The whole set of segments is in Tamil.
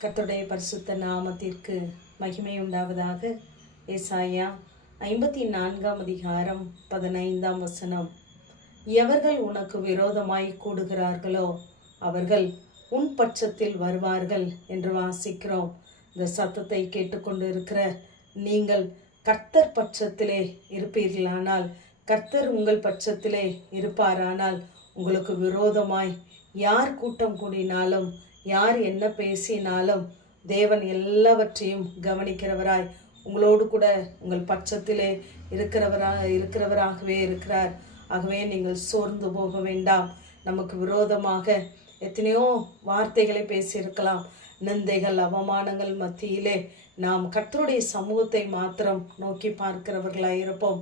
கத்துடைய பரிசுத்த நாமத்திற்கு மகிமை உண்டாவதாக. ஏசாயா ஐம்பத்தி நான்காம் அதிகாரம் பதினைந்தாம் வசனம். எவர்கள் உனக்கு விரோதமாய் கூடுகிறார்களோ அவர்கள் உன் பட்சத்தில் வருவார்கள் என்று வாசிக்கிறோம். இந்த சத்தத்தை கேட்டுக்கொண்டு இருக்கிற நீங்கள் கர்த்தர் பட்சத்திலே இருப்பீர்களானால் கர்த்தர் உங்கள் பட்சத்திலே இருப்பாரானால் உங்களுக்கு விரோதமாய் யார் கூட்டம் கூடினாலும் யார் என்ன பேசினாலும் தேவன் எல்லாவற்றையும் கவனிக்கிறவராய் உங்களோடு கூட உங்கள் பட்சத்திலே இருக்கிறவராக இருக்கிறவராகவே இருக்கிறார். ஆகவே நீங்கள் சோர்ந்து போக வேண்டாம். நமக்கு விரோதமாக எத்தனையோ வார்த்தைகளை பேசியிருக்கலாம். நிந்தைகள் அவமானங்கள் மத்தியிலே நாம் கர்த்தருடைய சமூகத்தை மாத்திரம் நோக்கி பார்க்கிறவர்களாக இருப்போம்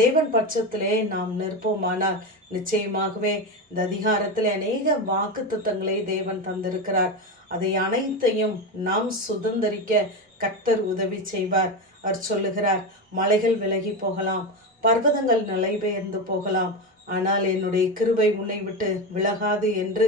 தேவன் பட்சத்திலே நாம் நிற்போமானால் நிச்சயமாகவே இந்த அதிகாரத்தில் அநேக வாக்கு திட்டங்களை தேவன் தந்திருக்கிறார். அதை அனைத்தையும் நாம் சுதந்திரிக்க கர்த்தர் உதவி செய்வார். அவர் சொல்லுகிறார் மலைகள் விலகி போகலாம் பர்வதங்கள் நிலைபெயர்ந்து போகலாம் ஆனால் என்னுடைய கிருபை உன்னை விட்டு விலகாது என்று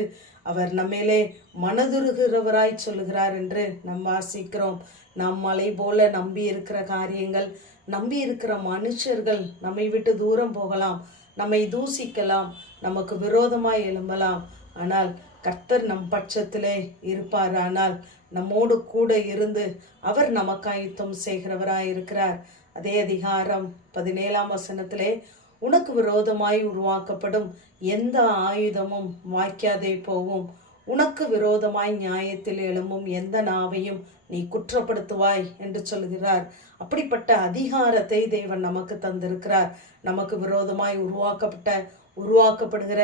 அவர் நம்மேலே மனதுருகிறவராய் சொல்லுகிறார் என்று நாம் வாசிக்கிறோம். நாம் மலை போல நம்பி இருக்கிற காரியங்கள் நம்பி இருக்கிற மனுஷர்கள் நம்மை விட்டு தூரம் போகலாம் நம்மை தூசிக்கலாம் நமக்கு விரோதமாய் எழும்பலாம். ஆனால் கர்த்தர் நம் பட்சத்திலே இருப்பார். ஆனால் நம்மோடு கூட இருந்து அவர் நமக்காய் யுத்தம் செய்கிறவராய் இருக்கிறார். அதே அதிகாரம் பதினேழாம் வசனத்திலே உனக்கு விரோதமாய் உருவாக்கப்படும் எந்த ஆயுதமும் வாய்க்காதே போகும். உனக்கு விரோதமாய் நியாயத்தில் எழும்பும் எந்த நாவையும் நீ குற்றப்படுத்துவாய் என்று சொல்கிறார். அப்படிப்பட்ட அதிகாரத்தை தேவன் நமக்கு தந்திருக்கிறார். நமக்கு விரோதமாய் உருவாக்கப்பட்ட உருவாக்கப்படுகிற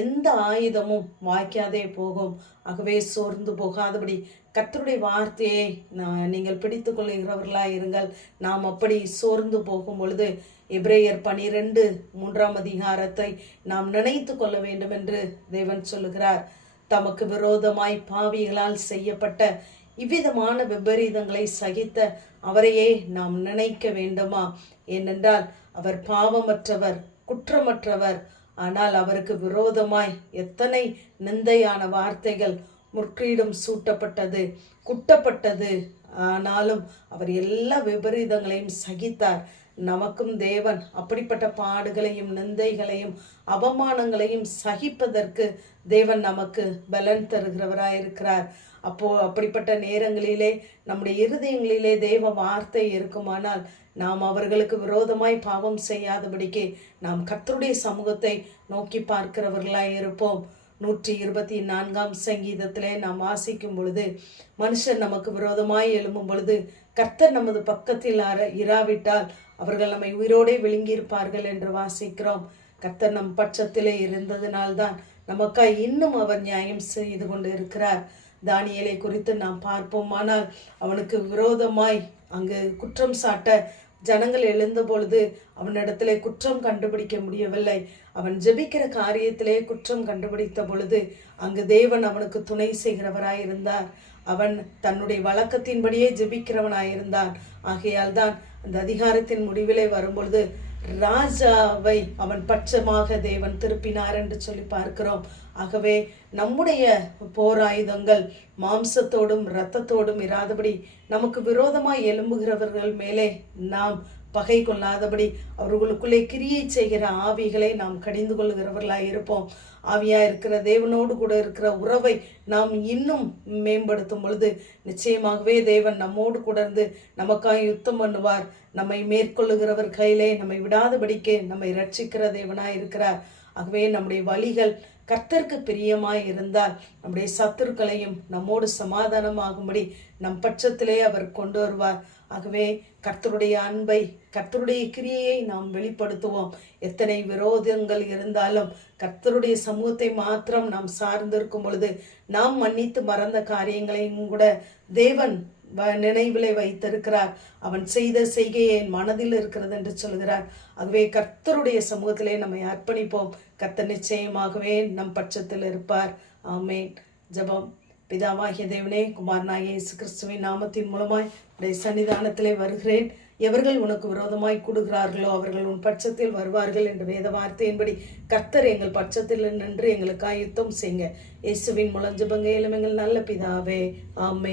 எந்த ஆயுதமும் வாய்க்காதே போகும். ஆகவே சோர்ந்து போகாதபடி கத்தருடைய வார்த்தையை நான் நீங்கள் பிடித்து கொள்கிறவர்களாய் இருங்கள் நாம் அப்படி சோர்ந்து போகும் பொழுது எப்ரேயர் பனிரெண்டு மூன்றாம் அதிகாரத்தை நாம் நினைத்து கொள்ள வேண்டும் என்று தேவன் சொல்லுகிறார். தமக்கு விரோதமாய் பாவிகளால் செய்யப்பட்ட இவ்விதமான விபரீதங்களை சகித்த அவரையே நாம் நினைக்க வேண்டுமா? ஏனென்றால் அவர் பாவமற்றவர் குற்றமற்றவர். ஆனால் அவருக்கு விரோதமாய் எத்தனை நிந்தையான வார்த்தைகள் முற்கீடும் சூட்டப்பட்டது குட்டப்பட்டது. ஆனாலும் அவர் எல்லா விபரீதங்களையும் சகித்தார். நமக்கும் தேவன் அப்படிப்பட்ட பாடுகளையும் நிந்தைகளையும் அவமானங்களையும் சகிப்பதற்கு தேவன் நமக்கு பலன் தருகிறவராயிருக்கிறார். அப்போ அப்படிப்பட்ட நேரங்களிலே நம்முடைய இருதயங்களிலே தேவ வார்த்தை இருக்குமானால் நாம் அவர்களுக்கு விரோதமாய் பாவம் செய்யாதபடிக்கு நாம் கர்த்தருடைய சமூகத்தை நோக்கி பார்க்கிறவர்களாய் இருப்போம். நூற்றி இருபத்தி நான்காம் சங்கீதத்திலே நாம் வாசிக்கும் பொழுது மனுஷன் நமக்கு விரோதமாய் எழும்பும் பொழுது கர்த்தர் நமது பக்கத்தில் அற இராவிட்டால் அவர்கள் நம்மை உயிரோடே விழுங்கியிருப்பார்கள் என்று வாசிக்கிறோம். கத்தர் நம் பட்சத்திலே இருந்ததினால்தான் நமக்காய் இன்னும் அவர் நியாயம் செய்து கொண்டு இருக்கிறார் தானியலை குறித்து நாம் பார்ப்போமானால் அவனுக்கு விரோதமாய் அங்கு குற்றம் சாட்ட ஜனங்கள் எழுந்த பொழுது அவனிடத்திலே குற்றம் கண்டுபிடிக்க முடியவில்லை. அவன் ஜெபிக்கிற காரியத்திலே குற்றம் கண்டுபிடித்த பொழுது அங்கு தேவன் அவனுக்கு துணை செய்கிறவராயிருந்தார். அவன் தன்னுடைய வழக்கத்தின்படியே ஜெபிக்கிறவனாயிருந்தான் ஆகையால் தான் அந்த அதிகாரத்தின் முடிவிலே வரும்பொழுது ராஜாவை அவன் பட்சமாக தேவன் திருப்பினார் என்று சொல்லி பார்க்கிறோம். ஆகவே நம்முடைய போராயுதங்கள் மாம்சத்தோடும் இரத்தத்தோடும் இராதபடி நமக்கு விரோதமாய் எழும்புகிறவர்கள் மேலே நாம் பகை கொள்ளாதபடி அவர்களுக்குள்ளே கிரியை செய்கிற ஆவிகளை நாம் கடிந்து கொள்கிறவர்களாக இருப்போம். ஆவியாக இருக்கிற தேவனோடு கூட இருக்கிற உறவை நாம் இன்னும் மேம்படுத்தும் பொழுது நிச்சயமாகவே தேவன் நம்மோடு கூட இருந்து நமக்காக யுத்தம் பண்ணுவார். நம்மை மேற்கொள்ளுகிறவர் கையிலே நம்மை விடாதபடிக்கு நம்மை ரட்சிக்கிற தேவனாக இருக்கிறார். ஆகவே நம்முடைய வழிகள் கர்த்தருக்கு பிரியமாய் இருந்தால் நம்முடைய சத்துருக்களையும் நம்மோடு சமாதானமாகும்படி நம் பட்சத்திலே அவர் கொண்டு வருவார். ஆகவே கர்த்தருடைய அன்பை கர்த்தருடைய கிரியையை நாம் வெளிப்படுத்துவோம். எத்தனை விரோதங்கள் இருந்தாலும் கர்த்தருடைய சமூகத்தை மாத்திரம் நாம் சார்ந்திருக்கும் பொழுது நாம் மன்னித்து மறந்த காரியங்களையும் கூட தேவன் நினைவிலே வைத்திருக்கிறார். அவன் செய்த செய்கையை என் மனதில் இருக்கிறது என்று சொல்கிறார். ஆகவே கர்த்தருடைய சமூகத்திலே நம்மை அர்ப்பணிப்போம். கர்த்தர் நிச்சயமாகவே நம் பட்சத்தில் இருப்பார். ஆமேன். ஜெபம். பிதாவாகிய தேவனே குமாரனாகிய இயேசு கிறிஸ்துவின் நாமத்தின் மூலமாய் உடைய சன்னிதானத்திலே வருகிறேன். எவர்கள் உனக்கு விரோதமாய் கூடுகிறார்களோ அவர்கள் உன் பட்சத்தில் வருவார்கள் என்ற வேத வார்த்தையின்படி கர்த்தர் எங்கள் பட்சத்தில் நின்று எங்களுக்கு ஆயுத்தம் செய்யுங்க. இயேசுவின் முழஞ்சபங்க ஜெபங்க நல்ல பிதாவே. ஆமே